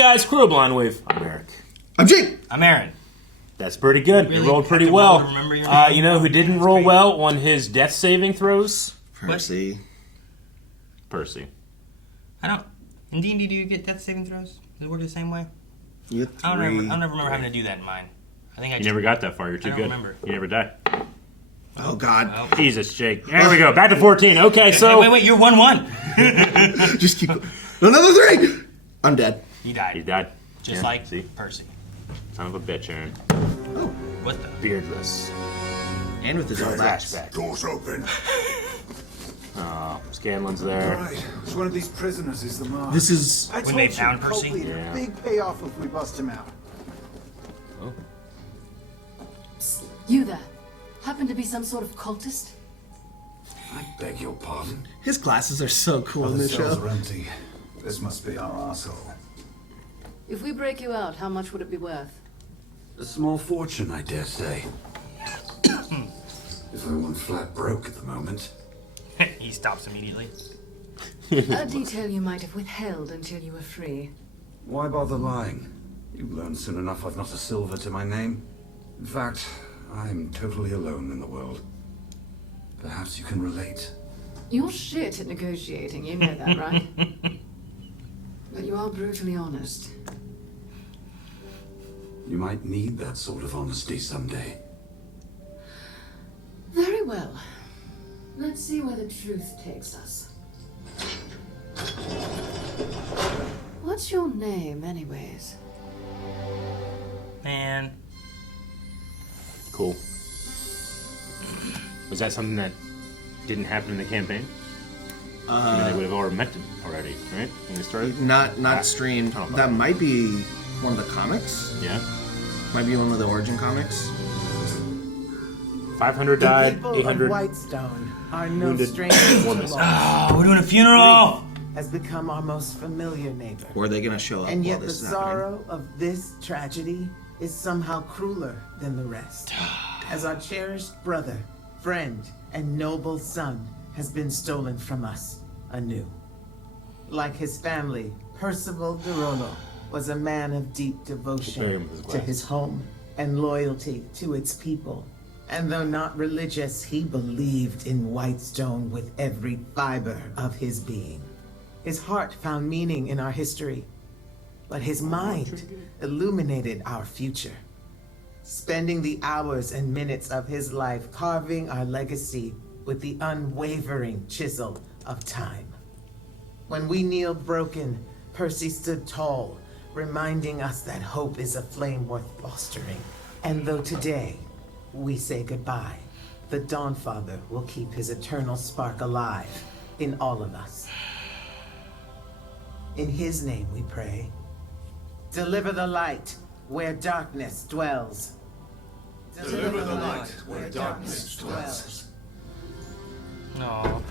guys, Crowblind Wave. I'm Eric. I'm Jake. I'm Aaron. That's pretty good. Really you rolled pretty have to well. roll to remember your name? You know who didn't roll well on his death saving throws? Percy. Percy. I don't. In D&D, do you get death saving throws? Does it work the same way? You get I don't three. never remember having to do that in mine. I think You never got that far. You're too I don't good. remember. You never die. Oh, God. Oh. Jesus, Jake. There we go. Back to 14. Okay, so... Wait, you're 1-1. Just keep... Another 3! I'm dead. He died. He died. Just Yeah, like see? Percy. Son of a bitch, Aaron. Oh. What the? Beardless. And with his old axe. Flashback. Doors open. Scanlan's there. Right. Which one of these prisoners is the mark? This is... I When they told found you, Percy? cult leader. Yeah. Big payoff if we bust him out. Oh. You there. Happen to be some sort of cultist? I beg your pardon. His glasses are so cool in Other this cells show. are empty. This must be our arsehole. If we break you out, how much would it be worth? A small fortune, I dare say. If I weren't flat broke at the moment. He stops immediately. A detail you might have withheld until you were free. Why bother lying? You've learned soon enough I've not a silver to my name. In fact, I'm totally alone in the world. Perhaps you can relate. You're shit at negotiating, you know that, right? But you are brutally honest. You might need that sort of honesty someday. Very well. Let's see where the truth takes us. What's your name, anyways? Man. Cool. Was that something that didn't happen in the campaign? I mean, they would have already met him already, right? When they started? Not streamed. I don't know. That might be one of the comics. Yeah. Might be one of the origin comics. 500 The died, people 800 of Whitestone are no wounded, strangers one to missing. loss. Oh, we're doing a funeral! Has become our most familiar neighbor. Or are they going to show up And while yet the this is happening? sorrow of this tragedy is somehow crueler than the rest. As our cherished brother, friend, and noble son has been stolen from us anew. Like his family, Percival de Rollo was a man of deep Bury devotion him with his to glass. his home and loyalty to its people. And though not religious, he believed in Whitestone with every fiber of his being. His heart found meaning in our history, but his mind illuminated our future. Spending the hours and minutes of his life carving our legacy with the unwavering chisel of time. When we kneeled broken, Percy stood tall, reminding us that hope is a flame worth fostering. And though today we say goodbye, the Dawnfather will keep his eternal spark alive in all of us. In his name we pray. Deliver the light where darkness dwells. Deliver the light where darkness dwells. No.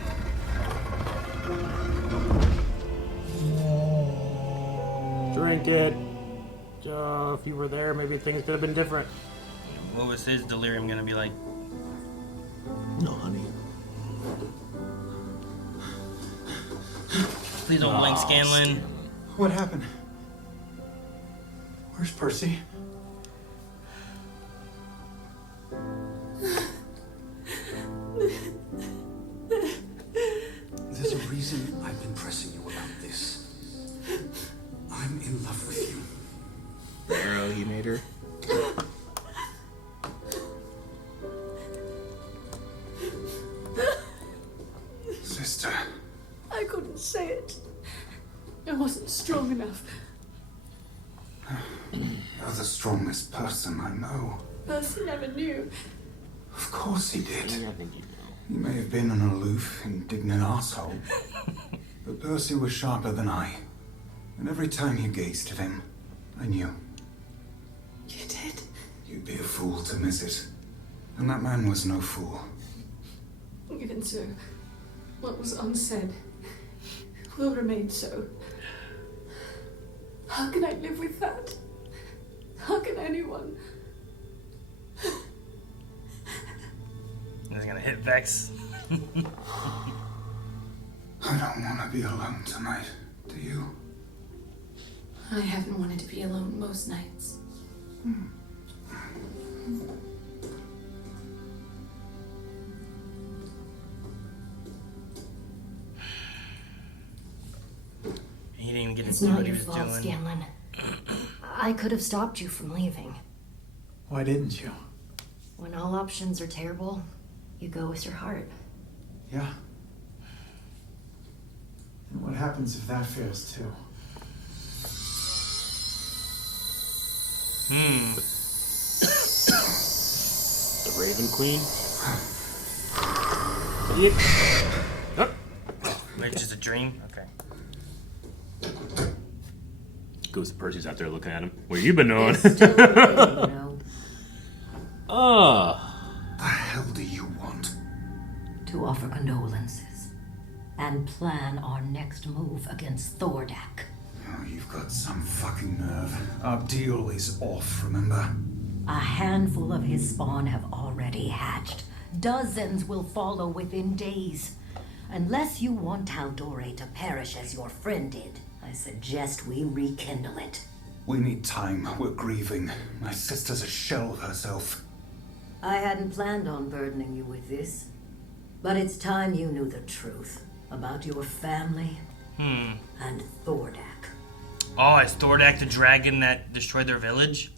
Drink it. If you were there, maybe things could have been different. What was his delirium gonna be like? No, honey. Please don't blink Scanlan. What happened? Where's Percy? There's a reason I've been pressing you about this. I'm in love with you. The arrow he made her. Sister. I couldn't say it. I wasn't strong enough. You're the strongest person I know. Percy never knew. Of course he did. I think you know. He may have been an aloof, indignant asshole, but Percy was sharper than I. And every time you gazed at him, I knew You did? you'd be a fool to miss it. And that man was no fool. Even so, what was unsaid will remain so. How can I live with that? How can anyone? It's gonna hit Vex. I don't want to be alone tonight, do you? I haven't wanted to be alone most nights. He didn't even get to It's see not what he your was fault, doing. Scanlan. I could have stopped you from leaving. Why didn't you? When all options are terrible, you go with your heart. Yeah. And what happens if that fails too? The Raven Queen. Yep. Oh. Wait, just a dream? Okay. Goes to Percy's out there looking at him. What you been doing? It's still okay, you know. Oh. The hell do you want? To offer condolences and plan our next move against Thordak. Oh, you've got some fucking nerve. Our deal is off, remember? A handful of his spawn have already hatched. Dozens will follow within days. Unless you want Taldore to perish as your friend did, I suggest we rekindle it. We need time. We're grieving. My sister's a shell of herself. I hadn't planned on burdening you with this, but it's time you knew the truth about your family and Thordak. Oh, is Thordak the dragon that destroyed their village?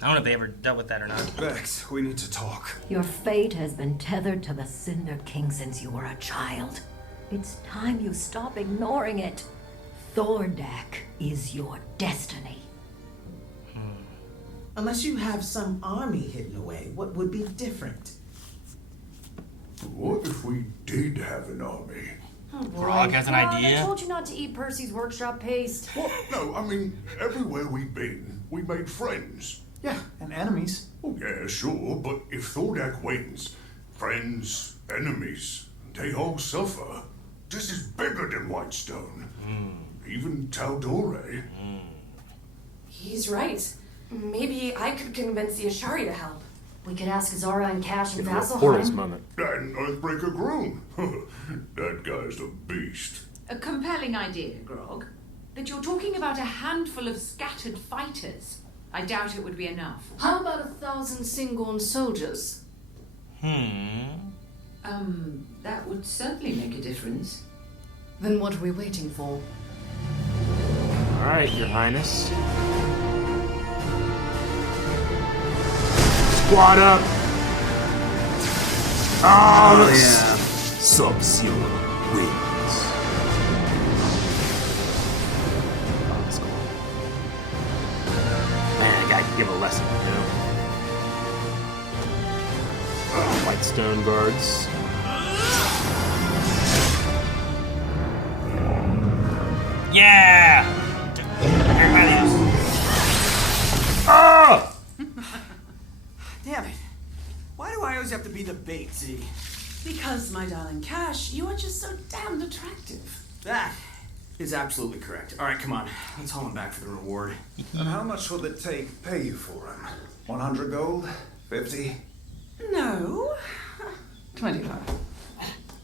I don't know if they ever dealt with that or not. Vex, we need to talk. Your fate has been tethered to the Cinder King since you were a child. It's time you stop ignoring it. Thordak is your destiny. Unless you have some army hidden away, what would be different? What if we did have an army? Oh boy. Grog has an idea. I told you not to eat Percy's workshop paste. What? No, I mean, everywhere we've been, we made friends. Yeah, and enemies. Oh, yeah, sure, but if Thordak wins, friends, enemies, they all suffer. This is bigger than Whitestone. Even Taldore. He's right. Maybe I could convince the Ashari to help. We could ask Zara and Cash and Portals Vasselheim. moment. And Earthbreaker Groom. That guy's a beast. A compelling idea, Grog. That you're talking about a handful of scattered fighters. I doubt it would be enough. How about 1,000 Singorn soldiers? That would certainly make a difference. Then what are we waiting for? Alright, Your Highness. Squad up! Oh, yeah. Sub-Zero wins. Oh, that's cool. Man, that guy can give a lesson, you know? Whitestone guards. Yeah! Oh! Damn it. Why do I always have to be the bait, Z? Because, my darling Cash, you are just so damned attractive. That is absolutely correct. All right, come on. Let's haul him back for the reward. And how much will it pay you for him? 100 gold? 50? No. 25.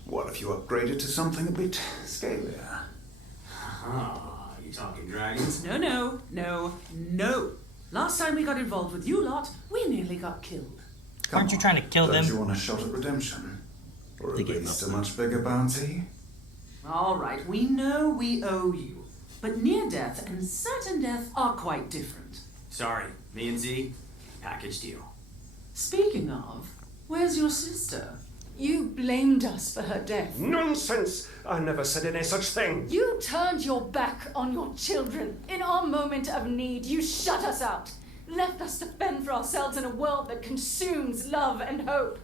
What if you upgraded to something a bit scalier? Ah, you talking dragons? No. Last time we got involved with you lot, we nearly got killed. Aren't you trying to kill them? Don't you want a shot at redemption? Or They at gave least up. a much bigger bounty? All right, we know we owe you. But near death and certain death are quite different. Sorry, me and Z, package deal. Speaking of, where's your sister? You blamed us for her death. Nonsense! I never said any such thing. You turned your back on your children. In our moment of need, you shut us out. Left us to fend for ourselves in a world that consumes love and hope.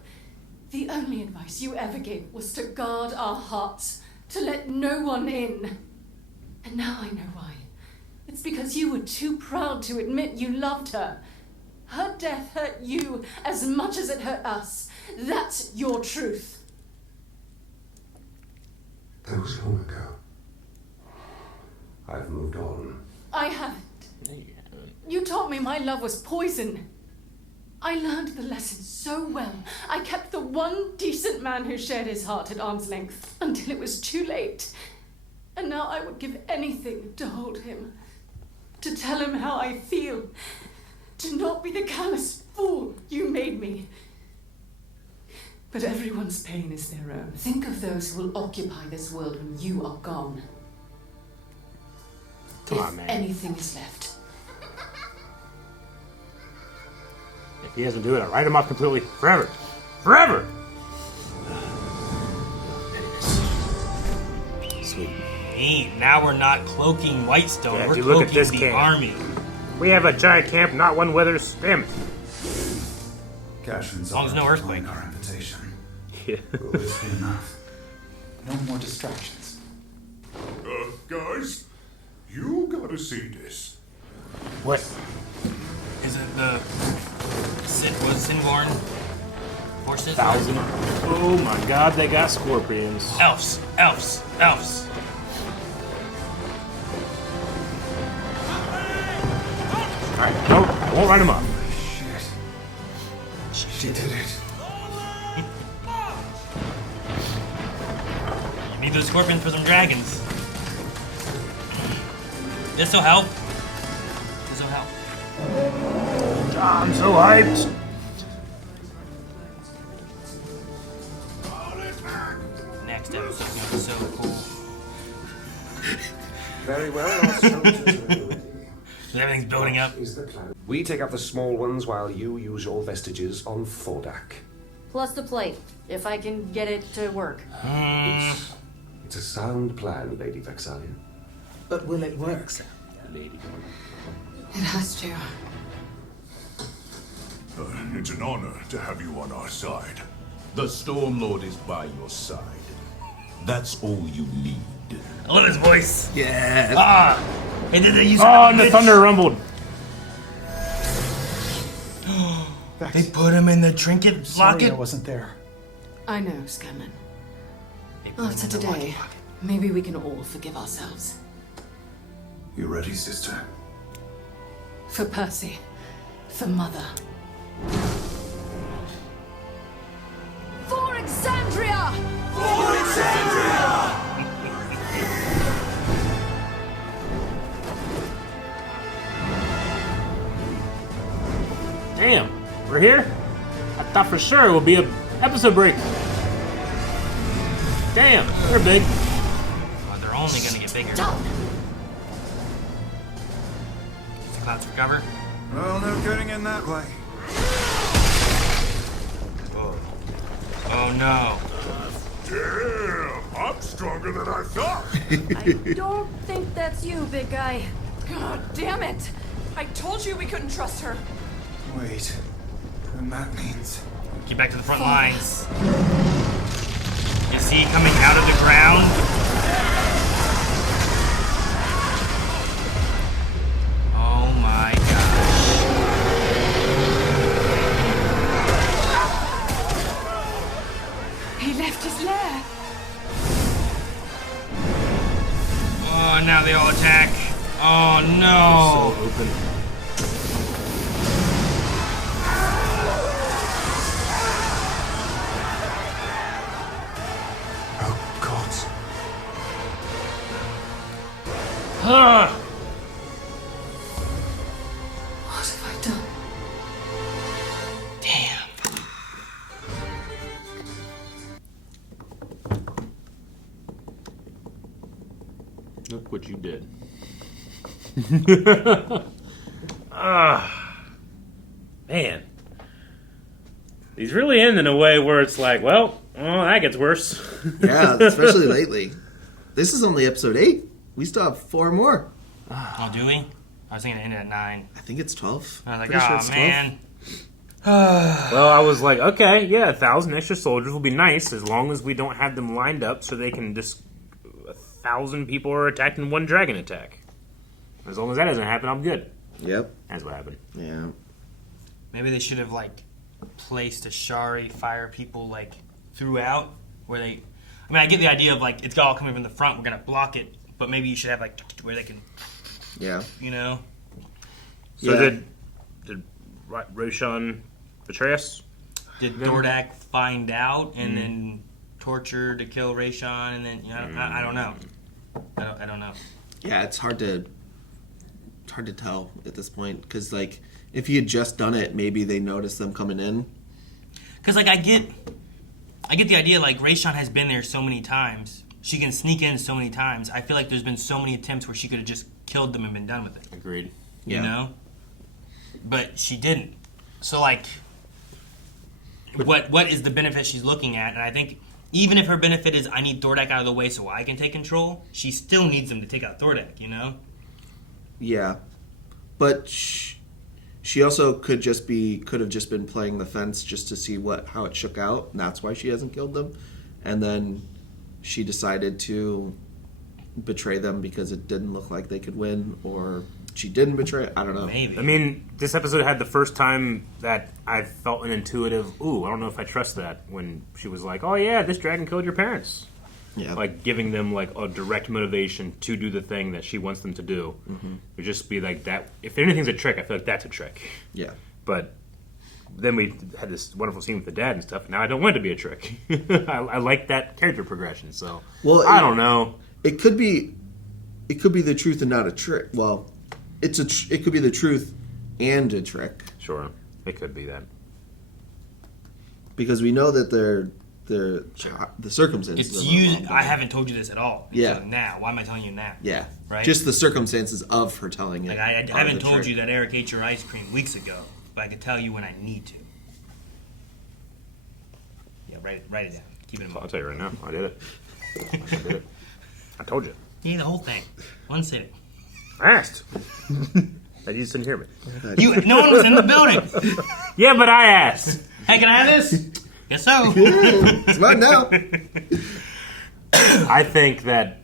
The only advice you ever gave was to guard our hearts, to let no one in. And now I know why. It's because you were too proud to admit you loved her. Her death hurt you as much as it hurt us. That's your truth. That was long ago. I've moved on. I haven't. You taught me my love was poison. I learned the lesson so well. I kept the one decent man who shared his heart at arm's length until it was too late. And now I would give anything to hold him. to tell him how I feel, to not be the callous fool you made me. But everyone's pain is their own. Think of those who will occupy this world when you are gone. Come if on, man. anything is left. If he doesn't do it, I'll write him off completely. Forever. Forever! Sweet. Neat. Now we're not cloaking Whitestone. Yeah, we're dude, cloaking look at this the camp. army. We have a giant camp, not one withers. Damn it. As long as no earthquake. Our invitation. Yeah. Will this be enough? No more distractions. Guys, you gotta see this. What? Is it the Sinborn forces? 1,000. Oh my god, they got scorpions. Elves. Alright, nope, I won't write him up. Shit. She did it. You need those scorpions for some dragons. This'll help. I'm so hyped. Next episode's gonna be so cool. Very well, our soldiers are ready. Everything's building up. Is the plan. We take out the small ones while you use your vestiges on Thordak. Plus the plate, if I can get it to work. It's a sound plan, Lady Vexalia. But will it work? Lady. It has to. It's an honor to have you on our side. The Stormlord is by your side. That's all you need. I love his voice. Yes. And then they use and the thunder rumbled. They put him in the trinket Sorry locket. I wasn't there. I know, Scanlan. After today, maybe we can all forgive ourselves. You ready, sister? For Percy. For Mother. For Exandria! For Exandria! Damn, we're here? I thought for sure it would be an episode break. Damn, they're big. Oh, they're only gonna get bigger. Done. The clouds recover. Well, no getting in that way. Oh no. Damn, I'm stronger than I thought. I don't think that's you, big guy. God damn it! I told you we couldn't trust her. Wait. And that means... Get back to the front lines. You see coming out of the ground? Oh my gosh. He left his lair. Oh, now they all attack. Oh no. So open. What have I done? Damn. Look what you did. Man. He's really in a way where it's like, well, that gets worse. Yeah, especially lately. This is only episode 8. We still have 4 more. Oh, do we? I was thinking it ended at 9. I think it's 12. I was like, Pretty sure oh it's 12. man. Well, I was like, okay, yeah, 1,000 extra soldiers will be nice as long as we don't have them lined up so they can just 1,000 people are attacked in one dragon attack. As long as that doesn't happen, I'm good. Yep. That's what happened. Yeah. Maybe they should have placed Ashari fire people throughout where they. I mean, I get the idea of it's all coming from the front. We're gonna block it, but maybe you should have where they can. Yeah. You know. So did Roshan betray us? Did Dordak find out and then torture to kill Roshan and then I don't know. I don't know. Yeah, it's hard to It's hard to tell at this point because, like, if he had just done it, maybe they noticed them coming in. Because, like, I get the idea. Like, Rayshawn has been there so many times. She can sneak in so many times. I feel like there's been so many attempts where she could have just killed them and been done with it. Agreed. You know, but she didn't. So, like, what is the benefit she's looking at? And I think even if her benefit is I need Thordak out of the way so I can take control, she still needs them to take out Thordak. You know? Yeah, but she also could have just been playing the fence just to see how it shook out, and that's why she hasn't killed them. And then she decided to betray them because it didn't look like they could win, or she didn't betray. I don't know. Maybe. I mean, this episode had the first time that I felt an intuitive, I don't know if I trust that, when she was like, oh yeah, this dragon killed your parents. Yeah. Like, giving them, like, a direct motivation to do the thing that she wants them to do. Mm-hmm. It would just be like that. If anything's a trick, I feel like that's a trick. Yeah. But then we had this wonderful scene with the dad and stuff. Now I don't want it to be a trick. I like that character progression, so I don't know. It could be the truth and not a trick. Well, it could be the truth and a trick. Sure, it could be that. Because we know that the circumstances. It's you. I haven't told you this at all. Yeah. Now, why am I telling you now? Yeah. Right. Just the circumstances of her telling it. Like I haven't told you that Eric ate your ice cream weeks ago, but I can tell you when I need to. Yeah, write it down. Keep it in mind. I'll tell you right now. I did it. I told you. You need the whole thing. Unsaid. I asked. You just didn't hear me. No one was in the building. Yeah, but I asked. Hey, can I have this? Yes, so. It's mine now. I think that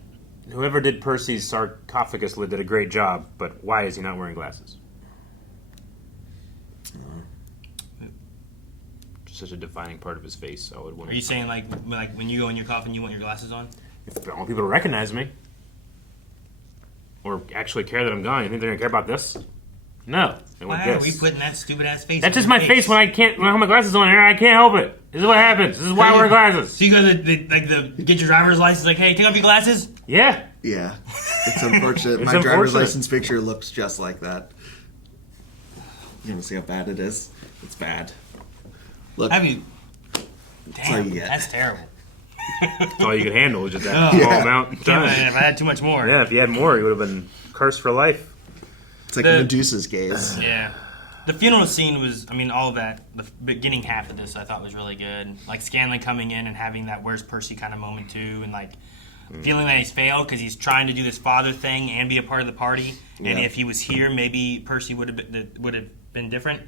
whoever did Percy's sarcophagus lid did a great job, but why is he not wearing glasses? Just such a defining part of his face. I would want. Are you saying like when you go in your coffin, you want your glasses on? If I want people to recognize me, or actually care that I'm gone, you think they're gonna care about this? No. They want Why are this. we putting that stupid ass face? That's on just your my face when I have my glasses on, and I can't help it. This is what happens. This is why I wear glasses. So you go to get your driver's license, like, hey, take off your glasses? Yeah. Yeah. It's unfortunate. It's My driver's unfortunate. license picture looks just like that. You want to see how bad it is? It's bad. Look. Have you? That's all Damn, you get. that's terrible. That's all you could handle is just that Oh. small Yeah. amount of Damn, time. man, if I had too much more. Yeah, if you had more, you would have been cursed for life. It's like Medusa's gaze. Yeah. The funeral scene was, I mean, all of that, the beginning half of this I thought was really good. Like Scanlan coming in and having that where's Percy kind of moment too, and like feeling that he's failed because he's trying to do this father thing and be a part of the party. And Yeah. if he was here, maybe Percy would have been different,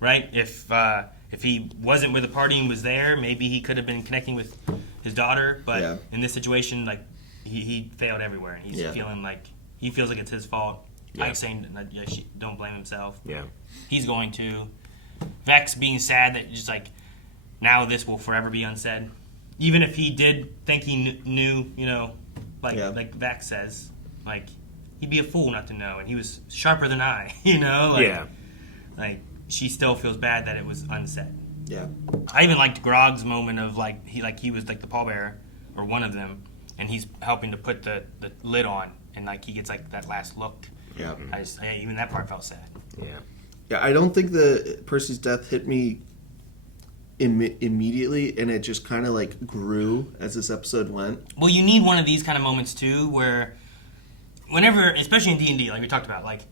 right? If he wasn't with the party and was there, maybe he could have been connecting with his daughter. But in this situation, like he failed everywhere, and he's feeling like he feels like it's his fault. Yeah. Like saying, don't blame himself. Yeah. He's going to. Vex being sad that just like, now this will forever be unsaid. Even if he did think he knew, you know, like Vex says, like, he'd be a fool not to know. And he was sharper than I, you know? Like, Yeah. Like, she still feels bad that it was unsaid. Yeah. I even liked Grog's moment of he was like the pallbearer, or one of them, and he's helping to put the lid on, and like he gets like that last look. Yeah. Even that part felt sad. Yeah. Yeah, I don't think Percy's death hit me immediately, and it just kind of like grew as this episode went. Well, you need one of these kind of moments too, where whenever, especially in D&D, like we talked about, like,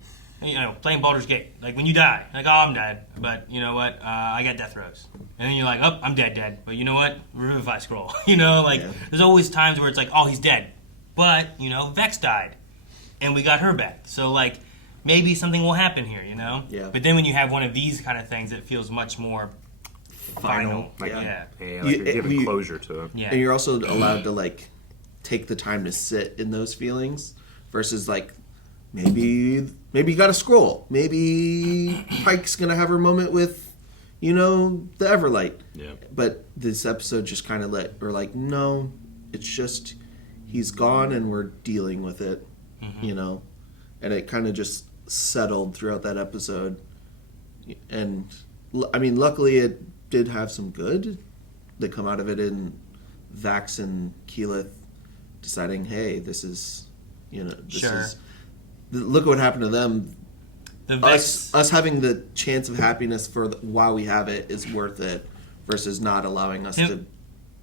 you know, playing Baldur's Gate, like when you die, like, oh, I'm dead, but you know what, I got death throes, and then you're like, oh, I'm dead, but you know what, revivify scroll, you know, like, there's always times where it's like, oh, he's dead, but, you know, Vex died, and we got her back, so like, maybe something will happen here, you know? Yeah. But then when you have one of these kind of things, it feels much more final. Like, yeah. like you're giving closure to it. Yeah. And you're also allowed to like take the time to sit in those feelings versus like maybe you got to scroll. Maybe Pike's gonna have her moment with, you know, the Everlight. Yeah. But this episode just kind of we're like, no, it's just he's gone and we're dealing with it, you know, and it kind of just settled throughout that episode. And I mean, luckily it did have some good that come out of it in Vax and Keyleth deciding, hey, this is, you know, look what happened to them. The Vex, us having the chance of happiness while we have it is worth it, versus not allowing us to.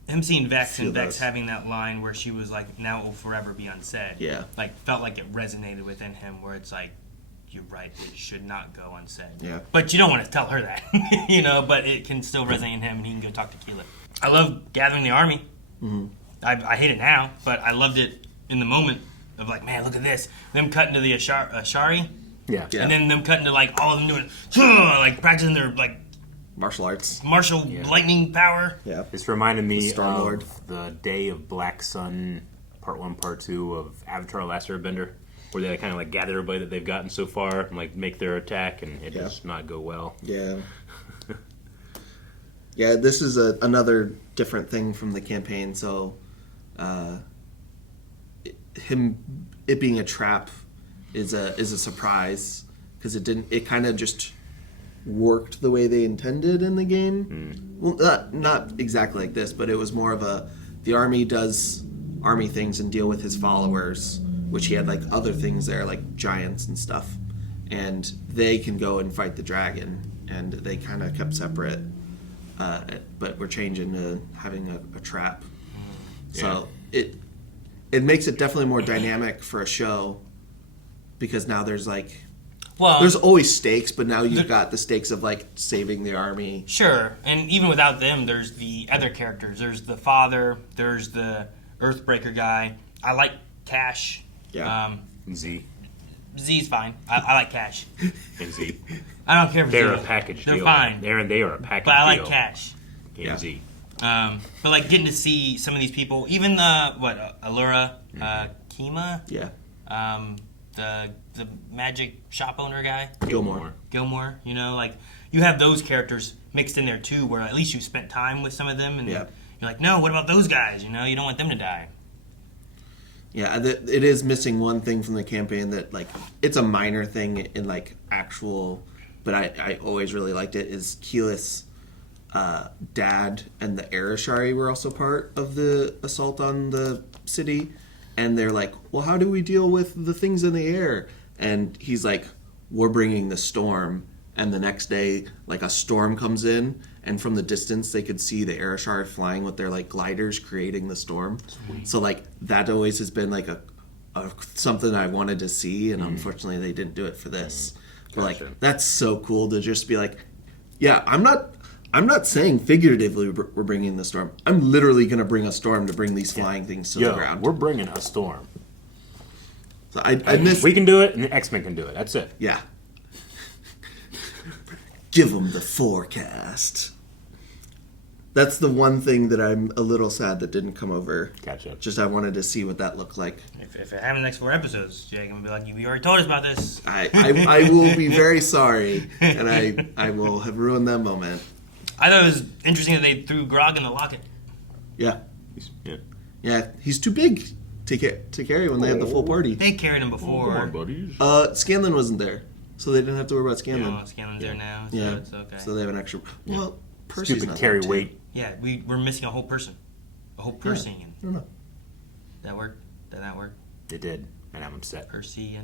Him seeing Vex feel and Vex those. having that line where she was like, "Now it will forever be unsaid." Yeah. Like felt like it resonated within him, where it's like, "You're right, it should not go unsaid." Yeah. But you don't want to tell her that, you know. But it can still resonate in him, and he can go talk to Keelan. I love gathering the army. Mm-hmm. I hate it now, but I loved it in the moment of like, man, look at this. Them cutting to the Ashari. Yeah. And then them cutting to like all of them doing like practicing their like martial arts, martial lightning power. Yeah. This reminded me Star-Lord. of the Day of Black Sun, Part 1, Part 2 of Avatar: Last Airbender, where they kind of like gather everybody that they've gotten so far and like make their attack, and it does not go well. Yeah. Yeah, this is another different thing from the campaign. So, it being a trap is a surprise because it kind of just worked the way they intended in the game. Well, not exactly like this, but it was more of the army does army things and deal with his followers, which he had like other things there, like giants and stuff, and they can go and fight the dragon, and they kind of kept separate. But we're changing to having a trap, so it makes it definitely more dynamic for a show, because now there's like. Well, there's always stakes, but now you've got the stakes of like saving the army. Sure, and even without them, there's the other characters. There's the father. There's the Earthbreaker guy. I like Cash. Yeah. Z. Z's fine. I like Cash. And Z. I don't care for They're Z. a package deal. They're fine. They are a package but I deal. like Cash. And Z. But like getting to see some of these people, even Allura, Kima. Yeah. The magic shop owner guy. Gilmore. You know, like you have those characters mixed in there too, where at least you spent time with some of them, and you're like, no, what about those guys? You know, you don't want them to die. Yeah, it is missing one thing from the campaign that like it's a minor thing in like actual, but I always really liked it is Keyleth's dad and the Arashari were also part of the assault on the city, and they're like, well, how do we deal with the things in the air? And he's like, we're bringing the storm. And the next day, like a storm comes in, and from the distance they could see the Arashari flying with their like gliders creating the storm. Sweet. So like that always has been like a something I wanted to see, and unfortunately they didn't do it for this. But like that's so cool to just be like, yeah, I'm not saying figuratively we're bringing the storm. I'm literally going to bring a storm to bring these flying things to the ground. We're bringing a storm. So I miss. We can do it, and the X-Men can do it. That's it. Yeah. Give them the forecast. That's the one thing that I'm a little sad that didn't come over. Gotcha. Just I wanted to see what that looked like. If it happened in the next 4 episodes, Jake, I'm gonna be like, you already told us about this. I will be very sorry, and I will have ruined that moment. I thought it was interesting that they threw Grog in the locket. Yeah. Yeah, he's too big to carry when they have the full party. They carried him before. Come on, buddies. Scanlan wasn't there, so they didn't have to worry about Scanlan. Yeah, Scanlan's there now, so it's okay. So they have an extra. Well, Percy's Stupid not carry there, too. weight. Yeah, we're missing a whole person. A whole Percy. I don't know. That worked? Did that work? It did, and I'm upset. Percy.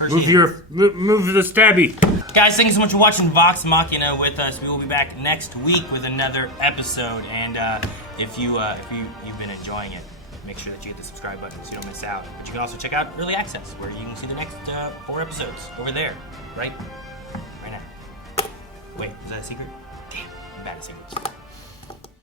Move the stabby. Guys, thank you so much for watching Vox Machina with us. We will be back next week with another episode. And if you've been enjoying it, make sure that you hit the subscribe button so you don't miss out. But you can also check out Early Access, where you can see the next 4 episodes over there, right now. Wait, is that a secret? Damn, I'm bad at secrets.